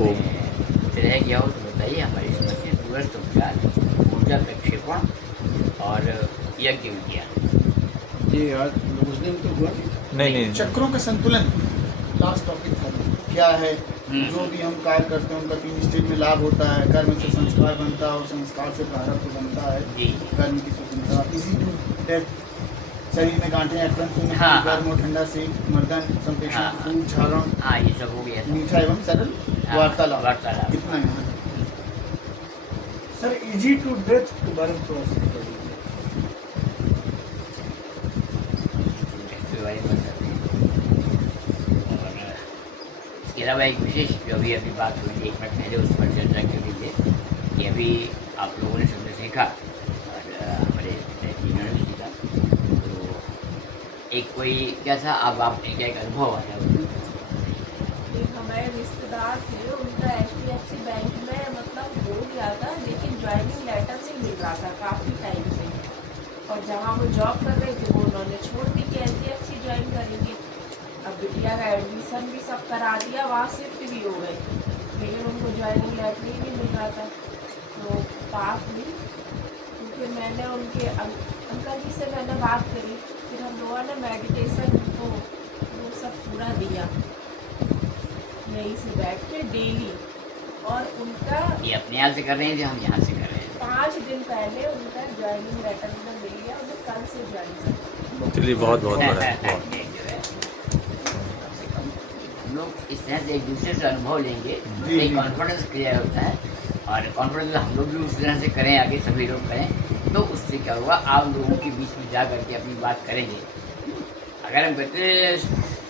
ओम। कुछ रह गया हो तो बताइए। हमारी समस्या दूरस्थ उपचार, ऊर्जा प्रक्षेपण और यज्ञ विज्ञान। ये आज उस दिन तो हुआ नहीं नहीं चक्रों का संतुलन लास्ट टॉपिक था। क्या है जो भी हम कार्य करते हैं उनका 3 स्टेज में लाभ होता है। कर्म से संस्कार बनता है और संस्कार से प्रारब्ध बनता है। जी। कर्म की स्वतंत्रता इसी टू डेथ, शरीर में गांठें अटकन शून्य, हाँ, गर्म और ठंडा से मर्दन, संप्रेषण, हाँ। सूट, झारण, हाँ, ये सब हो गया था। मीठा एवं सरल हाँ, वार्तालाप, वार्तालाप। इतना यहाँ सर इजी टू डेथ के बारे में थोड़ा सा बता दीजिए। इसके बारे में बताते हैं। और इसके अलावा एक विशेष जो अभी अभी बात हुई 1 मिनट पहले, उस पर चर्चा कर लीजिए कि अभी आप लोगों ने सबने सीखा और हमारे पिताजी ने भी सीखा। तो एक कोई क्या था, अब आपने क्या एक अनुभव आया एक हमारे रिश्तेदार थे, उनका HDFC बैंक में मतलब हो गया था, लेकिन ज्वाइनिंग लेटर नहीं मिल रहा था काफ़ी टाइम से। और जहाँ वो जॉब कर रहे थे वो उन्होंने छोड़ दी कि HDFC ज्वाइन करेंगे। अब बिटिया का एडमिशन भी सब करा दिया, वहाँ शिफ्ट भी हो गए, लेकिन उनको ज्वाइनिंग लेटर ही नहीं मिल रहा था। तो पास हुई तो फिर मैंने उनके अंकल जी से मैंने बात करी। फिर हम लोगों ने मेडिटेशन को वो सब पूरा दिया, यहीं से बैठ के डेली। और उनका ये अपने यहाँ से कर रहे हैं जो हम यहाँ से कर रहे हैं। 5 दिन पहले उनका ज्वाइनिंग लेटर में मिल गया, उन्हें कल से ज्वाइन कर। चलिए बहुत बहुत बड़ा है, बहुत। जो है, हम लोग इस तरह से एक दूसरे से अनुभव लेंगे, जी, एक जी। कॉन्फिडेंस क्रिएट होता है। और कॉन्फिडेंस हम लोग भी उस तरह से करें, आगे सभी लोग करें, तो उससे क्या होगा, आप लोगों के बीच में जा करके अपनी बात करेंगे। अगर हम कहते हैं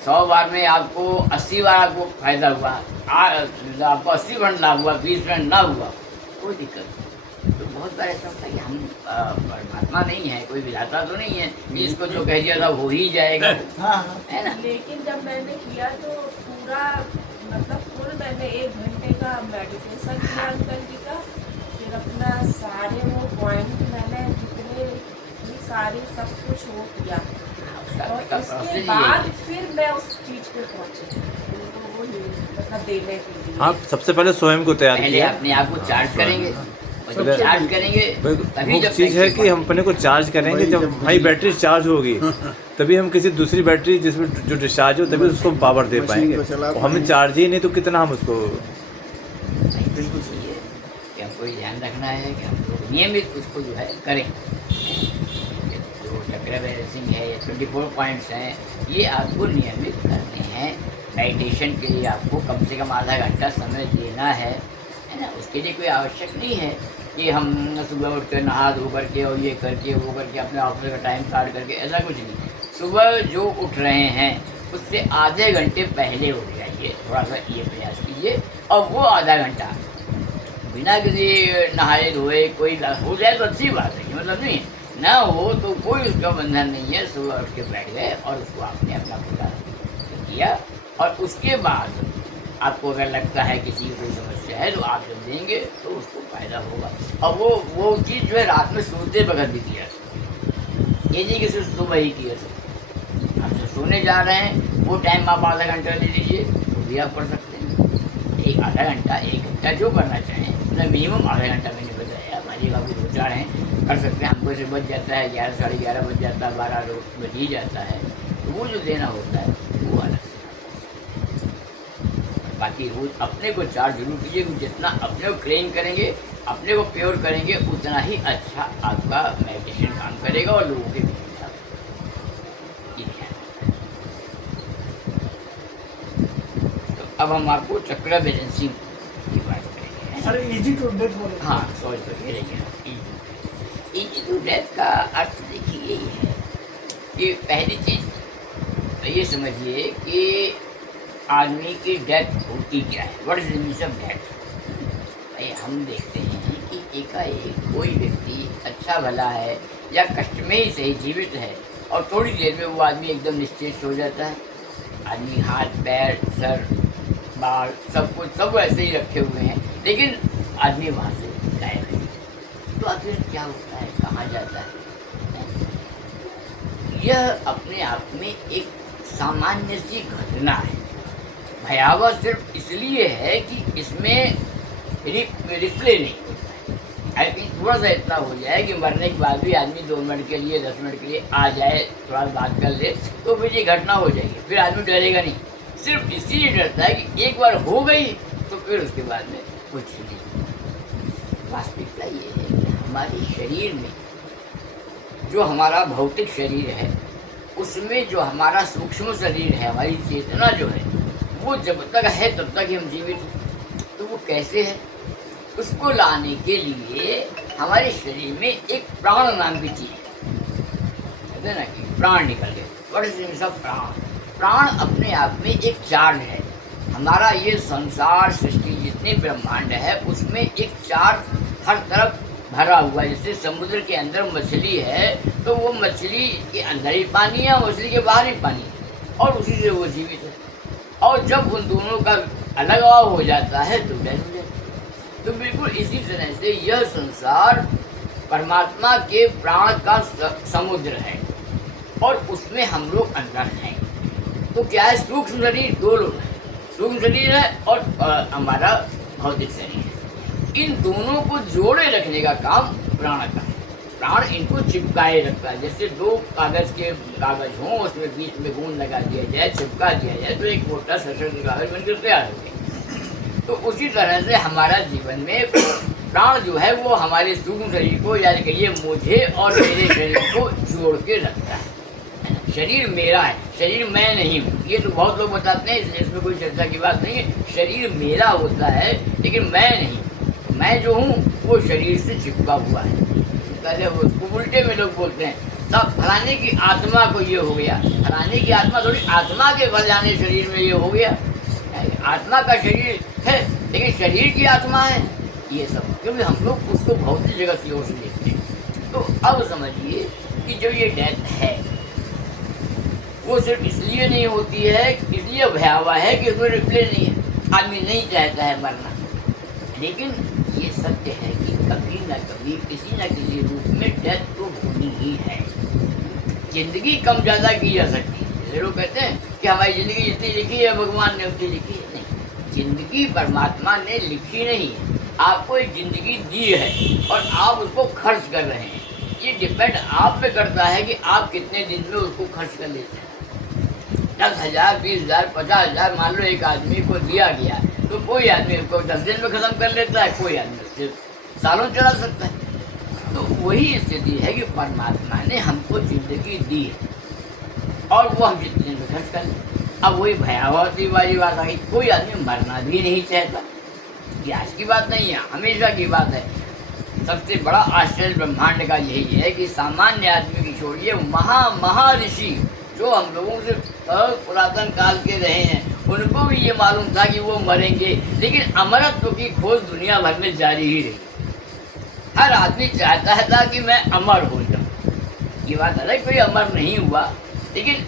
100 बार में आपको 80 बार आपको फायदा हुआ, आपको 80% लाभ हुआ, 20% ना हुआ, कोई दिक्कत नहीं। तो बहुत बार ऐसा होता है कि हम परमात्मा नहीं है, कोई विधाता तो नहीं है कि इसको जो कह दिया था वो ही जाएगा, हाँ हाँ है ना। लेकिन जब मैंने किया तो पूरा मतलब फुल मैंने 1 घंटे का मेडिटेशन किया अंकल जी का। फिर अपना सारे वो पॉइंट मैंने जितने भी सारे सब कुछ वो किया। और उसका उसके प्रोसेस बाद यही फिर मैं उस चीज़ पे पहुंची, उनको वो मतलब देने के लिए। आप सबसे पहले स्वयं को तैयार पहले किया। अपने आप को चार्ज करेंगे, और जब पहले- चार्ज करेंगे तभी वो जब चीज़ है कि हम अपने को चार्ज करेंगे, जब हमारी बैटरी चार्ज होगी तभी हम किसी दूसरी बैटरी जिसमें जो डिस्चार्ज हो तभी उसको हम पावर दे मशीन पाएंगे। को चला और हमें चार्ज ही नहीं तो कितना हम उसको। बिल्कुल सही है कि हमको ये ध्यान रखना है कि हम लोग नियमित उसको जो है करें। जो चक्र बैलेंसिंग है, 24 पॉइंट्स हैं, ये आपको नियमित करने हैं। मेडिटेशन के लिए आपको कम से कम आधा घंटा समय देना है ना। उसके लिए कोई आवश्यक नहीं है कि हम सुबह उठ कर नहा धो करके और ये करके वो करके अपने ऑफिस का टाइम काट करके, ऐसा कुछ नहीं। सुबह जो उठ रहे हैं उससे आधे घंटे पहले उठ जाइए, थोड़ा सा ये प्रयास कीजिए। और वो आधा घंटा बिना किसी नहाए धोए कोई हो जाए तो अच्छी बात है, मतलब नहीं ना हो तो कोई उसका बंधन नहीं है। सुबह उठ के बैठ गए और उसको आपने अपना पूरा किया। और उसके बाद आपको अगर लगता है किसी की कोई समस्या है तो आप जब देंगे तो उसको फायदा होगा। और वो चीज़ जो है रात में सोते वक्त भी किया सकते, ये नहीं कि सिर्फ सुबह ही किया सकते। आप जो सोने जा रहे हैं वो टाइम आप आधा घंटा ले लीजिए, वो भी आप पढ़ सकते हैं। एक आधा घंटा 1 घंटा जो करना चाहें, मतलब मिनिमम आधा घंटा मैंने बताया। हमारी बाबू 2-4 हैं, कर सकते हैं। हमको से बच जाता है 11 साढ़े 11 बज जाता है, 12 बज ही जाता है, तो वो जो देना होता है वो अलग से। बाकी रोज अपने को चार्ज जरूर कीजिए, जितना अपने को ट्रेन करेंगे, अपने को प्योर करेंगे, उतना ही अच्छा आपका मेडिटेशन काम करेगा और लोगों के बीच में आप ये ध्यान रखें। तो अब हम आपको चक्र बैलेंसिंग की बात करेंगे। सर इजी टू डेथ बोले। हाँ, सॉरी इजी टू डेथ का अर्थ देखिए यही है कि पहली चीज़ ये समझिए कि आदमी की डेथ होती क्या है, what is the meaning of death. भाई हम देखते हैं कि एकाएक कोई व्यक्ति अच्छा भला है या कष्ट में ही सही जीवित है और थोड़ी देर में वो आदमी एकदम निश्चेष्ट हो जाता है। आदमी हाथ पैर सर बाल सब कुछ सब ऐसे ही रखे हुए हैं, लेकिन आदमी वहाँ से गायब है। तो आखिर क्या होता है, कहाँ जाता है? यह अपने आप में एक सामान्य सी घटना है। भयावह सिर्फ इसलिए है कि इसमें रिप्ले नहीं होता है। आई थिंक थोड़ा सा इतना हो जाए कि मरने के बाद भी आदमी 2 मिनट के लिए 10 मिनट के लिए आ जाए, थोड़ा बात कर ले, तो फिर ये घटना हो जाएगी, फिर आदमी डरेगा नहीं। सिर्फ इसीलिए डरता है कि एक बार हो गई तो फिर उसके बाद में कुछ नहीं। वास्तविकता ये है कि हमारे शरीर में जो हमारा भौतिक शरीर है, उसमें जो हमारा सूक्ष्म शरीर है, हमारी चेतना जो है, वो जब तक है तब तक ही हम जीवित हैं। तो वो कैसे है? उसको लाने के लिए हमारे शरीर में एक प्राण नाम की चीज है, कहते हैं ना कि प्राण निकल गए, बड़े सब प्राण। प्राण अपने आप में एक चार्ज है। हमारा ये संसार सृष्टि जितने ब्रह्मांड है उसमें एक चार्ज हर तरफ भरा हुआ है। जैसे समुद्र के अंदर मछली है तो वो मछली के अंदर ही पानी है, मछली के बाहर ही पानी है, और उसी से वो जीवित है। और जब उन दोनों का अलगाव हो जाता है तो डर हो जाता है। तो बिल्कुल इसी तरह से यह संसार परमात्मा के प्राण का समुद्र है और उसमें हम लोग अंदर हैं। तो क्या है, सूक्ष्म शरीर 2 लोग हैं, सूक्ष्म शरीर है और हमारा भौतिक शरीर है। इन दोनों को जोड़े रखने का काम प्राण का है। प्राण इनको चिपकाए रखता है। जैसे 2 कागज हों, उसमें बीच में गोंद लगा दिया जाए, चिपका दिया जाए तो एक मोटा सशक्त कागज बनकर तैयार हो गया। तो उसी तरह से हमारा जीवन में प्राण जो है वो हमारे सूक्ष्म शरीर को, यानी कहिए मुझे और मेरे शरीर को जोड़ के रखता है। शरीर मेरा है, शरीर मैं नहीं हूँ। ये तो बहुत लोग बताते हैं, इसलिए इसमें कोई चर्चा की बात नहीं है। शरीर मेरा होता है लेकिन मैं नहीं। मैं जो हूँ वो शरीर से चिपका हुआ है। पहले उसको उल्टे में लोग बोलते हैं, सब फलाने की आत्मा को ये हो गया। फलाने की आत्मा थोड़ी, आत्मा के फलाने शरीर में ये हो गया। आत्मा का शरीर है लेकिन शरीर की आत्मा है, ये सब क्योंकि हम लोग उसको भौतिक जगत की ओर से देखते हैं। तो अब समझिए कि जो ये डेथ है वो सिर्फ इसलिए नहीं होती है, इसलिए भयावह है कि उसमें रिप्ले नहीं है। आदमी नहीं चाहता है मरना, लेकिन ये सत्य है कि कभी न कभी किसी न किसी रूप में डेथ तो होनी ही है। जिंदगी कम ज़्यादा की जा सकती है। जैसे लोग कहते हैं कि हमारी ज़िंदगी जितनी लिखी है भगवान ने उतनी लिखी है, नहीं, जिंदगी परमात्मा ने लिखी नहीं है। आपको एक ज़िंदगी दी है और आप उसको खर्च कर रहे हैं। ये डिपेंड आप पे करता है कि आप कितने दिन में उसको खर्च कर लेते हैं। 10,000, 20,000, 50,000 मान लो एक आदमी को दिया गया, तो कोई आदमी उसको 10 दिन में ख़त्म कर लेता है, कोई आदमी उससे सालों चला सकता है। तो वही स्थिति है कि परमात्मा ने हमको जिंदगी दी है और वो हम जितने दिन में खर्च कर लें। अब वही भयावह वाली बात आ गई, कोई आदमी मरना भी नहीं चाहता। ये आज की बात नहीं है, हमेशा की बात है। सबसे बड़ा आश्चर्य ब्रह्मांड का यही है कि सामान्य आदमी की छोड़िए, महाऋषि जो हम लोगों से पुरातन काल के रहे हैं, उनको भी ये मालूम था कि वो मरेंगे, लेकिन अमरत्व की खोज दुनिया भर में जारी ही रही। हर आदमी चाहता था कि मैं अमर हो जाऊँ। ये बात अलग, कोई अमर नहीं हुआ, लेकिन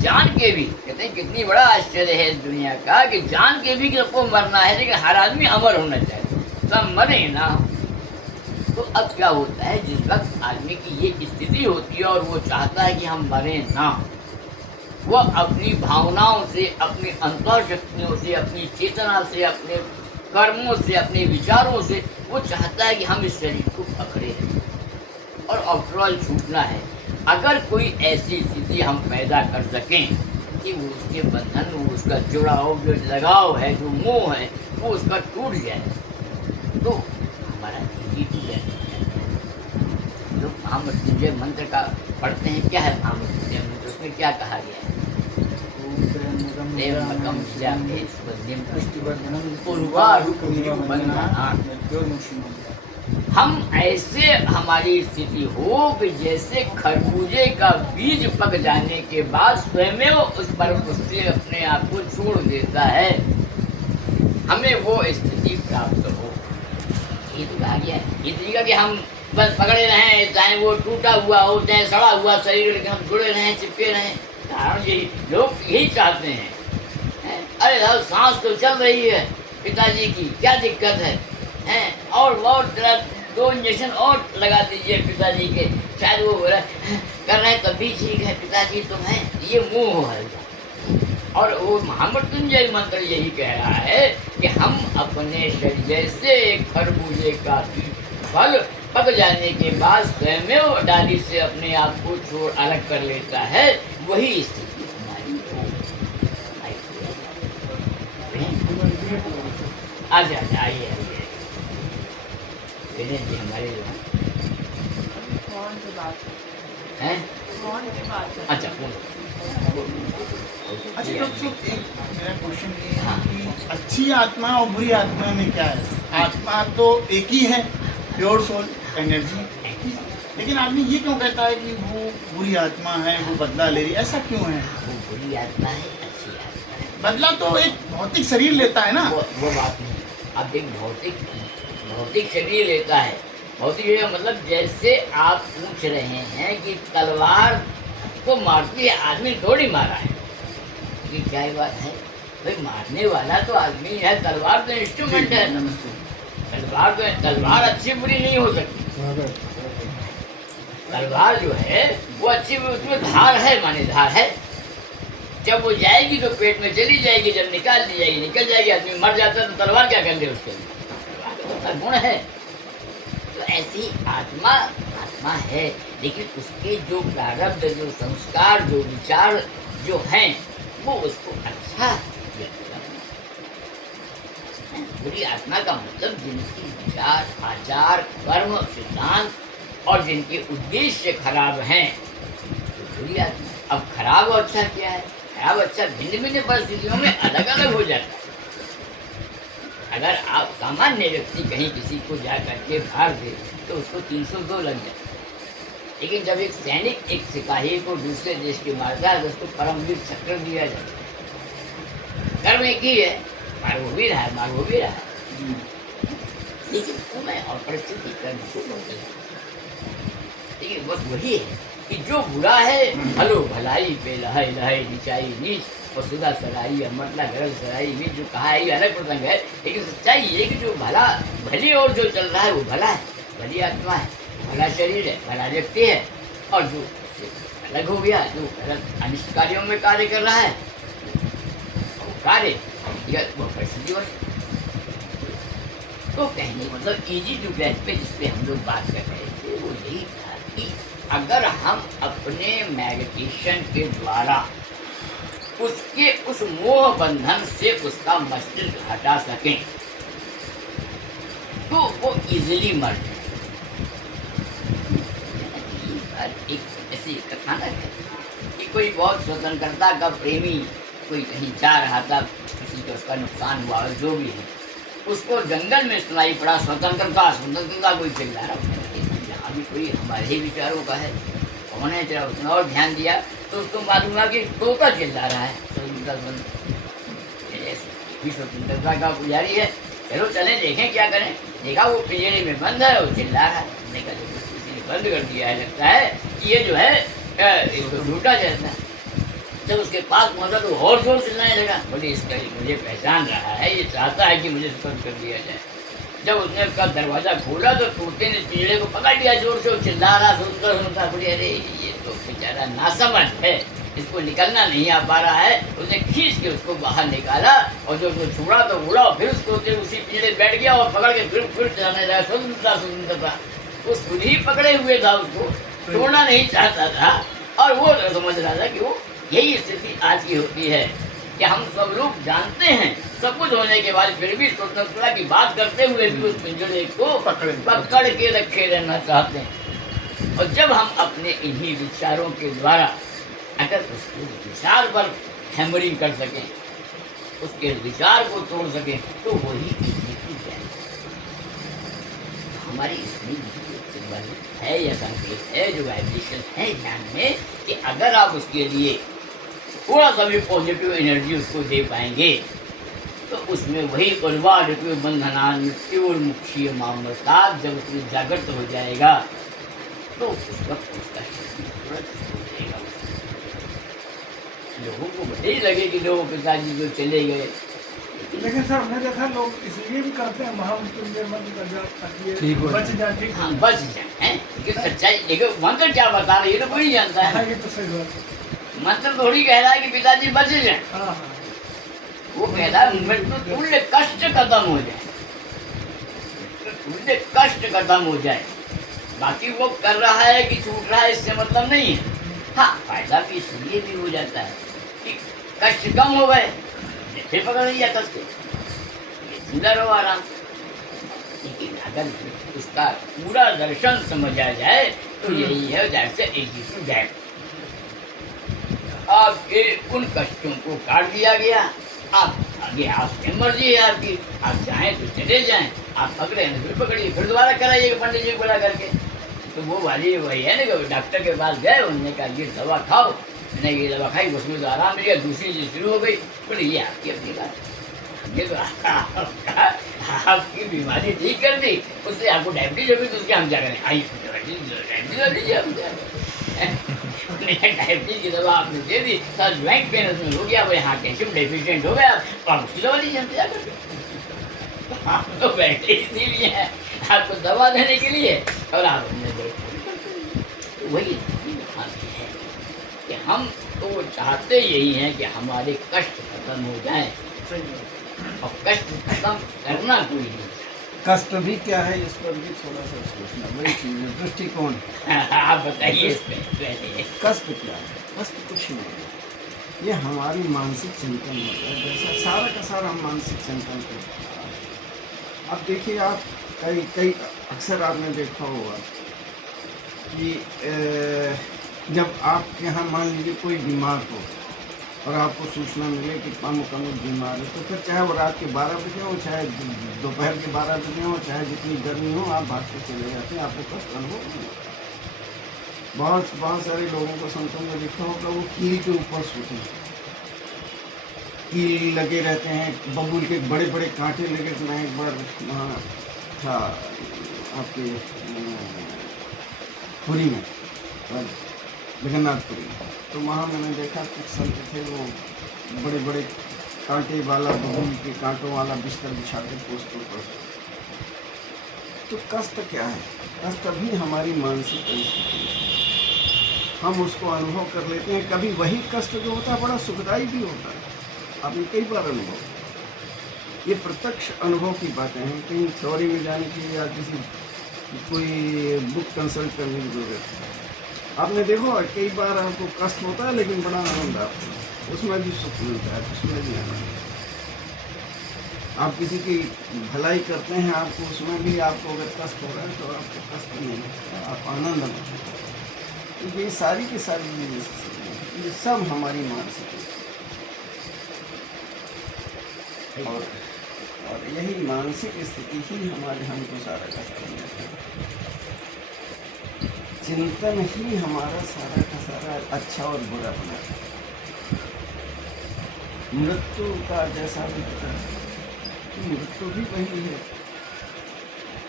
जान के भी, कहते हैं कितनी बड़ा आश्चर्य है इस दुनिया का कि जान के भी सबको मरना है, लेकिन हर आदमी अमर होना चाहता, सब मरे ना। तो अब क्या होता है, जिस वक्त आदमी की ये स्थिति होती है और वो चाहता है कि हम मरे ना, वो अपनी भावनाओं से, अपनी अंतर शक्तियों से, अपनी चेतना से, अपने कर्मों से, अपने विचारों से वो चाहता है कि हम इस शरीर को पकड़े रहें और ऑफ्टरऑल छूटना है। अगर कोई ऐसी स्थिति हम पैदा कर सकें कि वो उसके बंधन, वो उसका जुड़ाव, जो लगाव है, जो मोह है, वो उसका टूट जाए, तो हमारा जी टूट जाए। लोग महामृत्युंजय मंत्र का पढ़ते हैं, क्या है महामृत्युंजय मंत्र, उसमें क्या कहा गया है? हम ऐसे, हमारी स्थिति हो कि जैसे खरबूजे का बीज पक जाने के बाद स्वयं उस पर उससे अपने आप को छोड़ देता है, हमें वो स्थिति प्राप्त हो। ये तो कहा गया है। ये तरीका कि हम बस पकड़े रहें, चाहे वो टूटा हुआ हो, चाहे सड़ा हुआ शरीर, लेकिन हम जुड़े रहें, चिपके रहें। कारण यही लोग यही चाहते हैं। अरे साहब सांस तो चल रही है पिताजी की, क्या दिक्कत है, हैं? और तेरा 2 इंजेक्शन और लगा दीजिए पिताजी के, शायद वो कर रहे हैं तब भी ठीक है, पिताजी तुम हैं। ये मोह है। और वो महामृत्युंजय मंत्र यही कह रहा है कि हम अपने शरीर से एक खरबूजे का फल पक जाने के बाद स्वयं डाली से अपने आप को छोड़ अलग कर लेता है, वही स्थिति हमारी हो। आइए आइए विनय जी हमारे जो कौन सी बात है? हैं, कौन सी बात है? अच्छा अच्छा डॉक्टर साहब, एक मेरा क्वेश्चन ये है हाँ। कि अच्छी आत्मा और बुरी आत्मा में क्या है? आत्मा तो एक ही है, प्योर सोल एनर्जी, लेकिन आदमी ये क्यों कहता है कि वो बुरी आत्मा है, वो बदला ले रही है? ऐसा क्यों है? वो बुरी आत्मा है, अच्छी आत्मा है, बदला तो एक भौतिक शरीर लेता है ना। वो बात नहीं। अब एक भौतिक शरीर लेता है। भौतिक शरीर का मतलब जैसे आप पूछ रहे हैं कि तलवार को मारती है, आदमी थोड़ी मारा है, ये क्या ही बात है भाई? मारने वाला तो आदमी है, तलवार तो इंस्ट्रूमेंट है। नमस्ते। तलवार अच्छी बुरी नहीं हो सकती। तलवार जो है वो अच्छी, उसमें धार है, माने धार है। जब वो जाएगी तो पेट में चली जाएगी, जब निकाल दी जाएगी निकल जाएगी, आदमी मर जाता है तो तलवार क्या कर दे उसके लिए? तलवार गुण है। तो ऐसी आत्मा है, लेकिन उसके जो प्रारब्ध, जो संस्कार, जो विचार जो हैं, वो उसको अच्छा बुरी आत्मा का मतलब जिनकी विचार, आचार, कर्म, सिद्धांत और जिनके उद्देश्य खराब हैं, तो बुरी आत्मा। अब खराब और अच्छा क्या है? खराब अच्छा भिन्न भिन्न परिस्थितियों में अलग अलग हो जाता है। अगर आप सामान्य व्यक्ति कहीं किसी को जा करके मार दे तो उसको 302 लग जाए, लेकिन जब एक सैनिक एक सिपाही को दूसरे देश के मारता है तो उसको परमवीर चक्र दिया जाता है। कर्म एक ही है, मार वो भी रहा है, लेकिन समय और परिस्थिति कर्म को बोलते हैं। लेकिन बस वही है कि जो बुरा है, भलो भलाई पे लहाई लहाई नीचाई नीच और सुधा सराई अमरला गरल सराई नीच, जो कहा है ये अलग प्रसंग है, लेकिन सच्चाई ये कि जो भली और जो चल रहा है वो भला है, भली आत्मा है, भला शरीर है, भला व्यक्ति है। और जो अलग हो गया, जो गलत अनिष्ट कार्यों में कार्य कर रहा है, वो कार्य वो परिस्थिति। तो कहने मतलब इजी टू गेट पे जिस पे हम लोग बात कर रहे थे वो यही था कि अगर हम अपने मेडिटेशन के द्वारा उसके उस मोह बंधन से उसका मस्तिष्क हटा सकें तो वो इजीली मर जाए। एक ऐसी कथानक है कि कोई बहुत स्वतंत्रता का प्रेमी कोई कहीं जा रहा था, किसी को उसका नुकसान हुआ, जो भी है, उसको जंगल में सुनाई पड़ा स्वतंत्रता कोई चिल्ला रहा है। यहाँ भी कोई हमारे ही विचारों का है, कौन है तेरा? उसने और ध्यान दिया तो उसको मालूम हुआ कि तोता चिल्ला रहा है, स्वतंत्रता का पुजारी है, चलो चले देखें क्या करें। देखा वो पिंजरे में बंद है, वो चिल्ला रहा है। देखा किसी ने बंद कर दिया है, लगता है कि ये जो है इसको झूठा जैसा है। जब उसके पास पहुंचा तो और जोर चिल्लाने लगा, बोले इसका मुझे पहचान रहा है, ये चाहता है कि मुझे बंद कर दिया जाए। जब उसने उसका दरवाजा खोला तो तोते ने पिंजरे को पकड़ लिया, जोर से चिल्ला रहा, सुनता बोले अरे ये तो बेचारा नासमझ है, इसको निकलना नहीं आ पा रहा है। उसने खींच के उसको बाहर निकाला और जो उसको छुड़ा तो उड़ा, फिर उस तोते उसी पिंजरे बैठ गया और पकड़ के फिर चलाने लगा। स्वतंत्रता वो खुद ही पकड़े हुए था, उसको छोड़ना नहीं चाहता था और वो समझ रहा था कि वो यही स्थिति आज की होती है कि हम सब लोग जानते हैं सब कुछ होने के बाद फिर भी स्वतंत्रता की बात करते हुए भी उस पिंजरे को पकड़ के रखे रहना चाहते हैं। और जब हम अपने इन्हीं विचारों के द्वारा अगर उसके विचार पर हैमरिंग कर सकें, उसके विचार को तोड़ सकें, तो वही हमारी इसमें है या संकेत है, जो वाइब्रेशन है ध्यान में, कि अगर आप उसके लिए थोड़ा सा भी पॉजिटिव एनर्जी उसको दे पाएंगे तो उसमें वही उर्वाद बंधना मृत्यु और मुक्षीय मामलता जब उसमें जागृत हो जाएगा तो उस वक्त उसका लोगों को बड़े ही लगे कि लोगों पिताजी जो चले गए। लेकिन सर मैं देखा लोग इसलिए भी करते हैं महामृत्युंजय मंत्र का जाप ताकि बच जाए। हाँ बच जाए, लेकिन सच्चाई लेकिन मंत्र क्या बता रहे ये तो कोई नहीं जानता है। ये तो सही बात है। मंत्र थोड़ी कह रहा है कि पिताजी बच जाए, हाँ हाँ वो कह रहा है मृत्यु तुल्य कष्ट खत्म हो जाए, तुल्य कष्ट खत्म हो जाए। बाकी वो कर रहा है कि छूट रहा है इससे मतलब नहीं है। हाँ, फायदा भी इसलिए भी हो जाता है कि कष्ट कम हो गए, फिर पकड़ लिया कष्ट, पूरा रहो आराम। लेकिन अगर उसका पूरा दर्शन समझा जाए तो यही है जैसे इजी टू दैट। आपके उन कष्टों को काट दिया गया, आप आगे आपकी मर्जी है आपकी, आप चाहें तो चले जाएं, आप पकड़े हैं फिर पकड़िए, फिर दोबारा कराइए पंडित जी को बुला करके। तो वो वाली वही है ना कि डॉक्टर के पास गए, उन्होंने कहा ये दवा खाओ, मैंने ये दवा खाई, उसमें तो आराम मिल गया, दूसरी चीज शुरू हो गई। बोले ये आपकी अपनी बात, ये तो आपकी बीमारी ठीक कर दी, उससे आपको डायबिटीज होगी तो उसके हम क्या करें, आई डायबिटीज लीजिए, हम क्या करें। डायबिटीज की दवा आपने दे दी, सारा ज्वाइंट पेन उसमें हो गया, बोले हाँ कैल्शियम डेफिशिएंट हो गया, तो आप उसकी दवा लीजिए, हम क्या करें। आप तो बैठे इसीलिए हैं आपको दवा देने के लिए, और आप वही है कि हम तो चाहते यही हैं कि हमारे कष्ट खत्म हो जाएं, और कष्ट खत्म करना कोई नहीं। कष्ट भी क्या है इस पर भी थोड़ा सा सोचना, वही चीज़ है, दृष्टिकोण। आप बताइए इस पे पहले। कष्ट क्या है? कष्ट कुछ नहीं है, ये हमारी मानसिक चिंतन होता है, जैसा सारा का सारा मानसिक चिंतन करता है। अब देखिए, आप कई अक्सर आपने देखा होगा कि जब आप यहाँ मान लीजिए कोई बीमार हो और आपको सूचना मिले कि अमुक बीमार है, तो फिर चाहे वो रात के 12 बजे हो, चाहे दोपहर के 12 बजे हो, चाहे जितनी गर्मी हो, आप भाग के चले जाते हैं, आपको कष्ट अनुभव नहीं होता। बहुत सारे लोगों को संतों में देखा होगा, वो कील के ऊपर सोते हैं, कील लगे रहते हैं, बबूल के बड़े बड़े कांटे लगे। तो मैं एक बार वहाँ था आपके पुरी में, जगन्नाथपुरी में, तो वहाँ मैंने देखा कुछ संत थे, वो बड़े बड़े कांटे वाला, बबूल के कांटों वाला बिस्तर बिछा के पोस्ट ऊपर। तो कष्ट क्या है? कष्ट भी हमारी मानसिक परिस्थिति है, हम उसको अनुभव कर लेते हैं। कभी वही कष्ट जो होता है बड़ा सुखदायी भी होता है, आपने कई बार अनुभव, ये प्रत्यक्ष अनुभव की बातें हैं, कहीं थ्योरी में जाने की या कोई बुक कंसल्ट करने की जरूरत है। आपने देखो कई बार आपको कष्ट होता है लेकिन बड़ा आनंद आता है, उसमें भी सुख मिलता है, उसमें भी आनंद। आप किसी की भलाई करते हैं, आपको उसमें भी आपको अगर कष्ट हो रहा है तो आपको कष्ट नहीं है, आप आनंद लेते हैं। तो ये सारी की सारी ये सब हमारी मानसिक और यही मानसिक स्थिति ही हमारे हमको सारा का सारा चिंतन ही हमारा सारा का सारा अच्छा और बुरा बनाता है। मृत्यु का जैसा भी होता है, मृत्यु भी वही है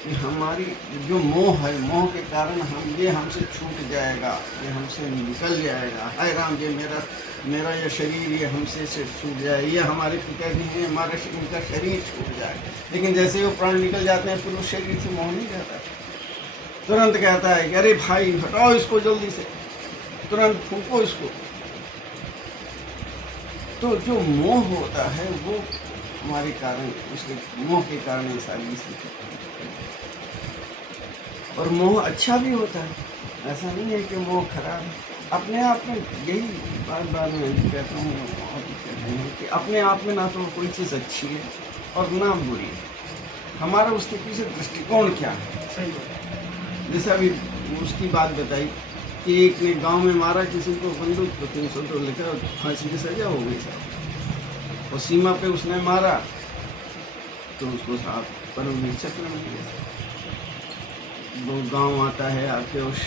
कि हमारी जो मोह है, मोह के कारण ये हमसे छूट जाएगा, ये हमसे निकल जाएगा, हाय राम ये मेरा यह शरीर ये हमसे से छूट जाए, ये हमारे पिताजी हैं, इनका शरीर छूट जाए। लेकिन जैसे वो प्राण निकल जाते हैं फिर उस शरीर से मोह नहीं जाता, तुरंत कहता है कि अरे भाई हटाओ इसको जल्दी से, तुरंत फूंको इसको। तो जो मोह होता है वो हमारे कारण, उसके मोह के कारण सारी स्थिति। और मोह अच्छा भी होता है, ऐसा नहीं है कि मोह खराब है। अपने आप में यही बार मैं कहता हूँ और कहते हैं कि अपने आप में ना तो कोई चीज़ अच्छी है और ना बुरी है, हमारा उसके पीछे दृष्टिकोण क्या है। सही बात। जैसा अभी उसकी बात बताई कि एक ने गांव में मारा किसी को बंदूक तो 300 तो लिखा, फांसी की सजा हो गई साहब। और सीमा पे उसने मारा तो उसको साहब परमवीर चक्र मिल गया। वो गांव आता है आके, उस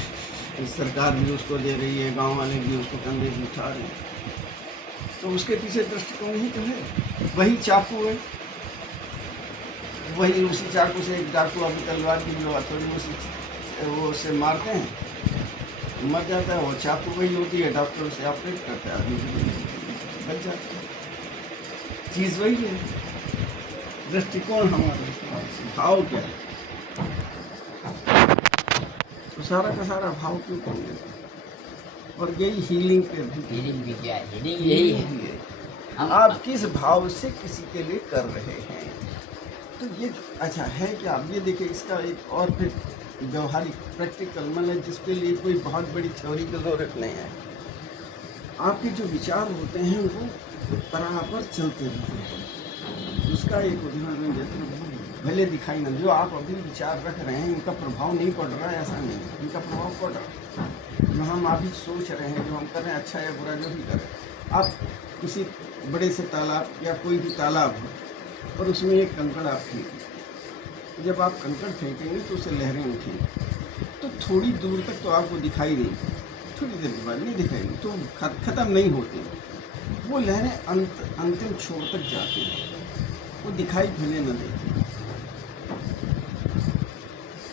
सरकार भी उसको दे रही है, गांव वाले भी उसको कंधे पे उठा रहे हैं, तो उसके पीछे दृष्टिकोण ही तो है। वही चाकू है, वही उसी चाकू से एक डाकू अभी तलवार की जो हथौड़ी वो उससे मारते हैं, मर जाता है। और चाकू वही होती है, डॉक्टर उसे ऑपरेट करता है, आदमी बच जाता है। चीज़ वही है, दृष्टिकोण हमारा, भाव क्या है, तो सारा का सारा भाव के ऊपर। और यही हीलिंग पे भी हीलिंग भी क्या है, हीलिंग यही है। हम आप किस भाव से किसी के लिए कर रहे हैं। तो ये अच्छा है कि आप ये देखिए, इसका एक और फिर व्यवहारिक प्रैक्टिकल मतलब जिसके लिए कोई बहुत बड़ी थ्योरी की जरूरत नहीं है। आपके जो विचार होते हैं वो बराबर चलते रहते हैं। उसका एक उदाहरण जैसे भले दिखाई ना, जो आप अभी विचार रख रहे हैं उनका प्रभाव नहीं पड़ रहा है, ऐसा नहीं है, उनका प्रभाव पड़ रहा है। जो हम अभी सोच रहे हैं, जो हम कर रहे हैं, अच्छा या बुरा जो भी करें, आप किसी बड़े से तालाब या कोई भी तालाब हो और उसमें एक कंकड़ आप फेंकें, जब आप कंकड़ फेंकेंगे तो उससे लहरें उठेंगी, तो थोड़ी दूर तक तो आपको दिखाई देगी, थोड़ी देर के बाद नहीं दिखाएंगी, तो ख़त्म नहीं होती। वो लहरें अंतिम छोर तक जाती हैं, वो दिखाई भले न देती।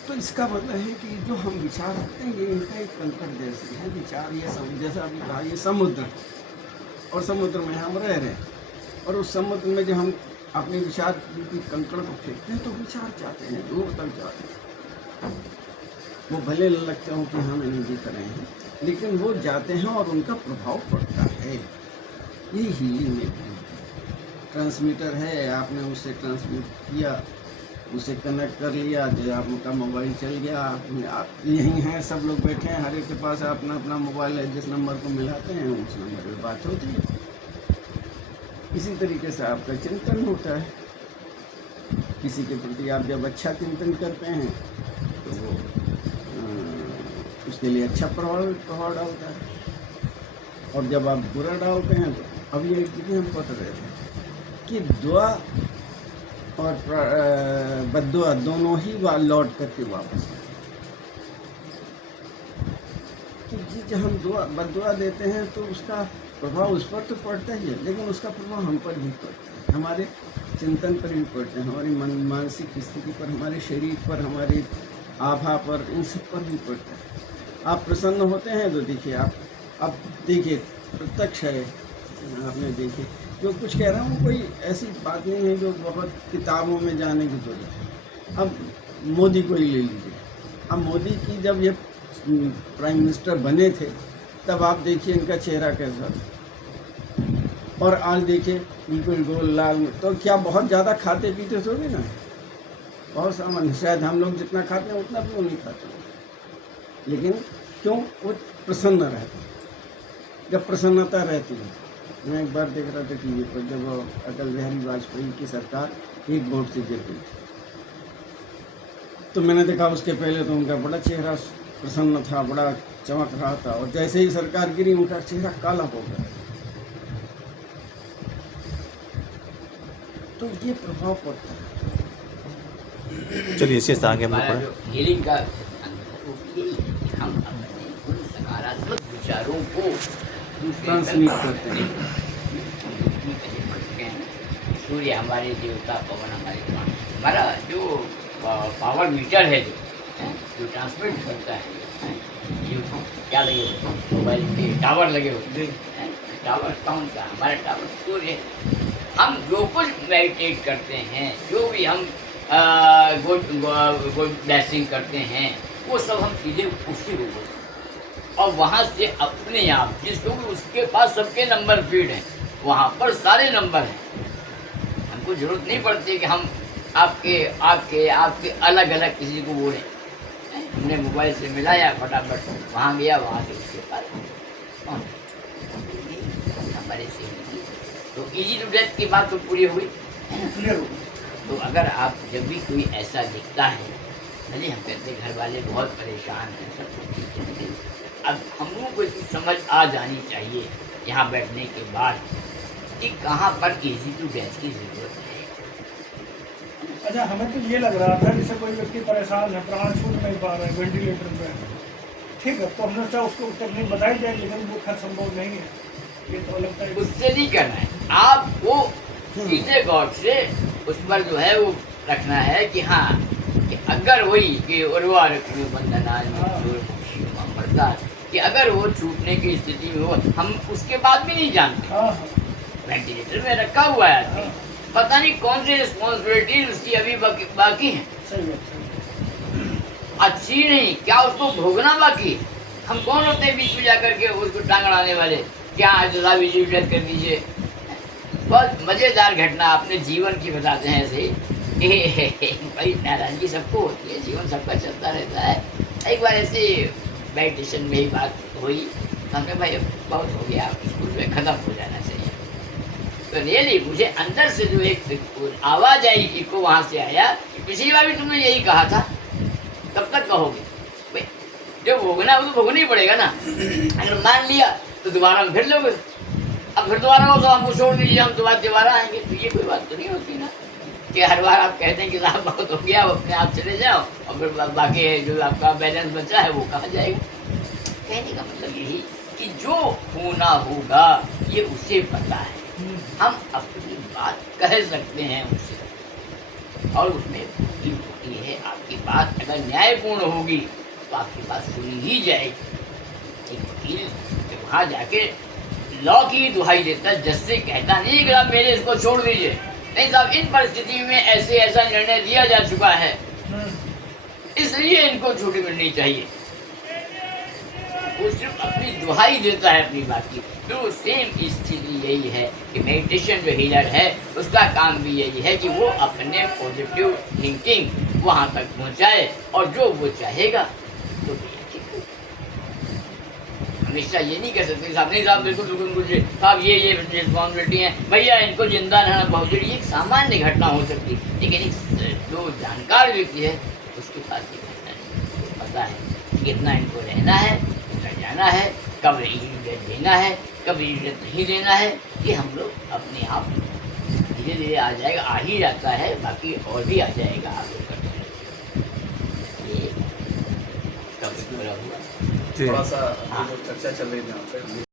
तो इसका मतलब है कि जो हम विचार रखते हैं ये इनका एक कंकड़ जैसे है विचार। ये जैसा अभी कहा, ये समुद्र और समुद्र में हम रह रहे हैं, और उस समुद्र में जो हम अपने विचार की कंकड़ को फेंकते हैं तो विचार जाते हैं, दूर तक जाते हैं। वो भले लगते हो कि हम नहीं दिख रहे हैं, लेकिन वो जाते हैं और उनका प्रभाव पड़ता है। ये हीलिंग है। ट्रांसमीटर है, आपने उससे ट्रांसमिट किया, उसे कनेक्ट कर लिया, जो आपका मोबाइल चल गया, आप यहीं हैं, सब लोग बैठे हैं, हर एक के पास अपना अपना मोबाइल है, जिस नंबर को मिलाते हैं उस नंबर पर बात होती है। इसी तरीके से आपका चिंतन होता है। किसी के प्रति आप जब अच्छा चिंतन करते हैं तो वो उसके लिए अच्छा प्रभाव डालता है, और जब आप बुरा डालते हैं तो अभी एक चीज़ हम पढ़ रहे थे कि दुआ और बद्दुआ दोनों ही लौट करके वापस आए। तो जब हम बद्दुआ देते हैं तो उसका प्रभाव उस पर तो पड़ता ही है, लेकिन उसका प्रभाव हम पर भी पड़ता है, हमारे चिंतन पर भी पड़ता है, हमारी मानसिक स्थिति पर, हमारे शरीर पर, हमारी आभा पर, इन सब पर भी पड़ता है। आप प्रसन्न होते हैं तो देखिए, आप देखिए प्रत्यक्ष है, आपने देखिए जो कुछ कह रहा हूँ कोई ऐसी बात नहीं है जो बहुत किताबों में जाने की जरूरत है। अब मोदी को ही ले लीजिए, अब मोदी की जब ये प्राइम मिनिस्टर बने थे तब आप देखिए इनका चेहरा कैसा था, और आज देखिए बिल्कुल गोल लाल। तो क्या बहुत ज़्यादा खाते पीते थोड़ी ना, बहुत सामान्य, शायद हम लोग जितना खाते हैं उतना भी वो नहीं खाते, लेकिन क्यों, वो प्रसन्न रहते हैं। जब प्रसन्नता रहती है, मैं एक बार देख रहा था टीवी पर, जब अटल बिहारी वाजपेयी की सरकार एक वोट से गिर गई तो मैंने देखा उसके पहले तो उनका बड़ा चेहरा प्रसन्न था, बड़ा चमक रहा था, और जैसे ही सरकार गिरी उनका चेहरा काला हो गया। तो ये प्रभाव पड़ता है। चलिए इसके आगे हम लोग हमारा पढ़ें। जो हीलिंग का हम अपने उन सकारात्मक विचारों को ट्रांसमिट करते हैं। सूर्य हमारे देवता, पवन हमारे प्राण, हमारा जो पावर मीटर है जो ट्रांसमिट करता है, जो क्या लगे होते मोबाइल पे टावर लगे होते हैं, टावर कौन सा, हमारा टावर सूर्य। हम जो कुछ मेडिटेट करते हैं, जो भी हम गुड ब्लेसिंग करते हैं, वो सब हम सीधे उसी को बोलते हैं, और वहाँ से अपने आप जिसको भी उसके पास सबके नंबर फीड हैं, वहाँ पर सारे नंबर हैं। हमको जरूरत नहीं पड़ती कि हम आपके अलग अलग किसी को बोलें। हमने मोबाइल से मिलाया, फटाफट वहाँ गया, वहाँ से उसके पास हमारे से। तो इजी टू डेथ की बात तो पूरी हुई। तो अगर आप जब भी कोई ऐसा दिखता है, भले हम कहते घर वाले बहुत परेशान हैं, सब कुछ ठीक है, लेकिन अब हम लोगों को इतनी समझ आ जानी चाहिए यहाँ बैठने के बाद कि कहाँ पर इजी टू डेथ की जरूरत है। अच्छा, हमें तो ये लग रहा था जैसे कोई व्यक्ति परेशान है, प्राण छूट नहीं पा रहे हैं, वेंटिलेटर पे है, ठीक है, तो हमने चाहे उसको टेक्निक बताई जाए, लेकिन वो खैर संभव नहीं है। ये तो लगता है उससे नहीं करना है, आपको सीधे गौर से उस पर जो है वो रखना है कि हाँ, कि अगर वही कि बंधना कि अगर वो छूटने की स्थिति में हो, हम उसके बाद भी नहीं जानते। वेंटिलेटर में रखा हुआ है आदमी, पता नहीं कौन सी रिस्पॉन्सिबिलिटी उसकी अभी बाकी है, सही है। अच्छी नहीं, क्या उसको भोगना बाकी है। हम कौन होते हैं बीच में जाकर के उसको टांग अड़ाने वाले, क्या आज साहब विजिट कर दीजिए। बहुत मज़ेदार घटना अपने जीवन की बताते हैं ऐसे ही। भाई नाराज़गी सबको होती है, जीवन सबका चलता रहता है। एक बार ऐसे मेडिटेशन में ही बात हुई, हमने भाई बहुत हो गया, स्कूल में ख़त्म हो जाना चाहिए। तो रियली मुझे अंदर से जो एक आवाज़ आई, इको वहाँ से आया, पिछली बार भी तुमने यही कहा था, कब तक कहोगे भाई, जो भोगना वो तो भोगना ही पड़ेगा ना। अगर मान लिया तो दोबारा हम फिर लोगे, अब फिर दोबारा हो तो हमको छोड़ दीजिए, हम दोबारा आएंगे। तो ये कोई बात तो नहीं होती ना कि हर बार आप कहते हैं कि साहब बहुत हो गया, अब अपने आप चले जाओ, और फिर बाकी जो आपका बैलेंस बचा है वो कहाँ जाएगा। कहने का मतलब यही कि जो होना होगा ये उसे पता है, हम अपनी बात कह सकते हैं उससे, और उसमें वकील होती है। आपकी बात अगर न्यायपूर्ण होगी तो आपकी बात सुनी ही जाएगी। एक वकील जब वहाँ जाके लॉ की दुहाई देता है, जज से कहता नहीं कि आप मेरे इसको छोड़ दीजिए, नहीं साहब इन परिस्थिति में ऐसे ऐसा निर्णय दिया जा चुका है, इसलिए इनको छुट्टी मिलनी चाहिए। वो सिर्फ अपनी दुहाई देता है अपनी बात की। तो सेम स्थिति यही है कि मेडिटेशन जो हीलर है उसका काम भी यही है कि वो अपने पॉजिटिव थिंकिंग वहाँ तक पहुँचाए, और जो वो चाहेगा तो हमेशा ये नहीं कह सकते साहब नहीं साहब बिल्कुल बिल्कुल मुझे साहब ये रिस्पॉन्सिबिलिटी है भैया, इनको जिंदा रहना बहुत जरूरी। ये एक सामान्य घटना हो सकती है, लेकिन एक जो जानकार व्यक्ति है उसके पास ये घटना नहीं पता है कितना इनको रहना है, कितना जाना है, कब इज्जत देना है, कब इज्जत नहीं देना है। ये हम लोग अपने आप धीरे धीरे आ जाएगा, आ ही जाता है, बाकी और भी आ जाएगा आगे करते। ये कब पूरा हुआ जी। थोड़ा सा जो चर्चा चल रही थी यहाँ पे